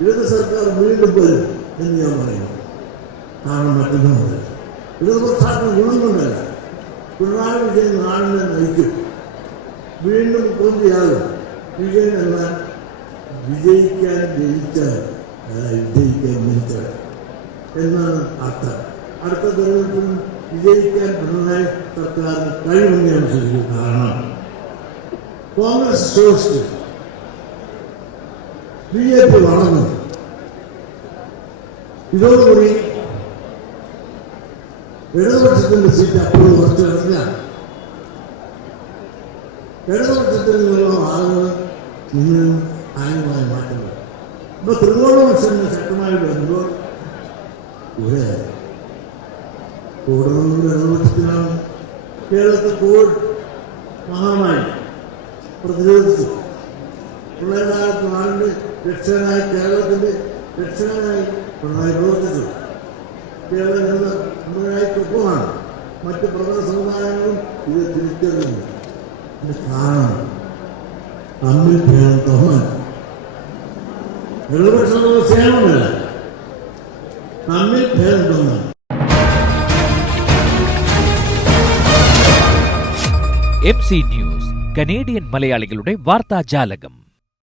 ഇടത് സർക്കാർ വീണ്ടും വരും എന്ന് ഞാൻ പറയുന്നു. കാരണം മറ്റൊന്നുമില്ല ഇടത് പ്രസ്ഥാനം ഗുണം കൊണ്ടല്ല പിണറായി വിജയൻ നാടിനെ നയിക്കും. വീണ്ടും കൊണ്ടിയാകും വിജയൻ എന്നാൽ വിജയിക്കാൻ അതായത് വിജയിക്കാൻ ജയിച്ചാൽ. എന്നാണ് അർത്ഥം. അടുത്ത തെരഞ്ഞെടുപ്പിൽ വിജയിക്കാൻ പിണറായി സർക്കാർ കഴിവെന്ന് ഞാൻ കാരണം കോൺഗ്രസ് സോസ്റ്റ് ബി ജെ പി വളർന്നു ഇതോടുകൂടി ഇടതുപക്ഷത്തിന്റെ സീറ്റ് അപ്പോഴും കുറച്ച് കഴിഞ്ഞാൽ ഇടതുപക്ഷത്തിൽ നിന്നുള്ള ആളുകൾ നിന്നും ആയുമായി മാറ്റുന്നു ഇപ്പൊ ത്രികോണ ശക്തമായി വരുമ്പോൾ ഇവിടെ കൂടുതലും ഇടതുപക്ഷത്തിലാണ് കേരളത്തിൽ കോവിഡ് മഹാമാരി പ്രതിരോധിച്ചു പ്രളയകാലത്ത് നാടിന്റെ രക്ഷകനായി കേരളത്തിന്റെ രക്ഷകനായി പിണറായി പ്രവർത്തിച്ചു കേരളം എന്ന പിണറായിക്കൊപ്പമാണ് മറ്റ് പ്രബല സമുദായങ്ങളും ഇത് തിരിച്ചറിയുന്നു ഇത് കാരണം തമ്മിൽ ഭേദം തോന്നാൻ ഇടതുപക്ഷമുള്ള സേവനമല്ല തമ്മിൽ ഭേദം തോന്നാൻ എം സി ന്യൂസ് കനേഡിയൻ മലയാളികളുടെ വാർത്താജാലകം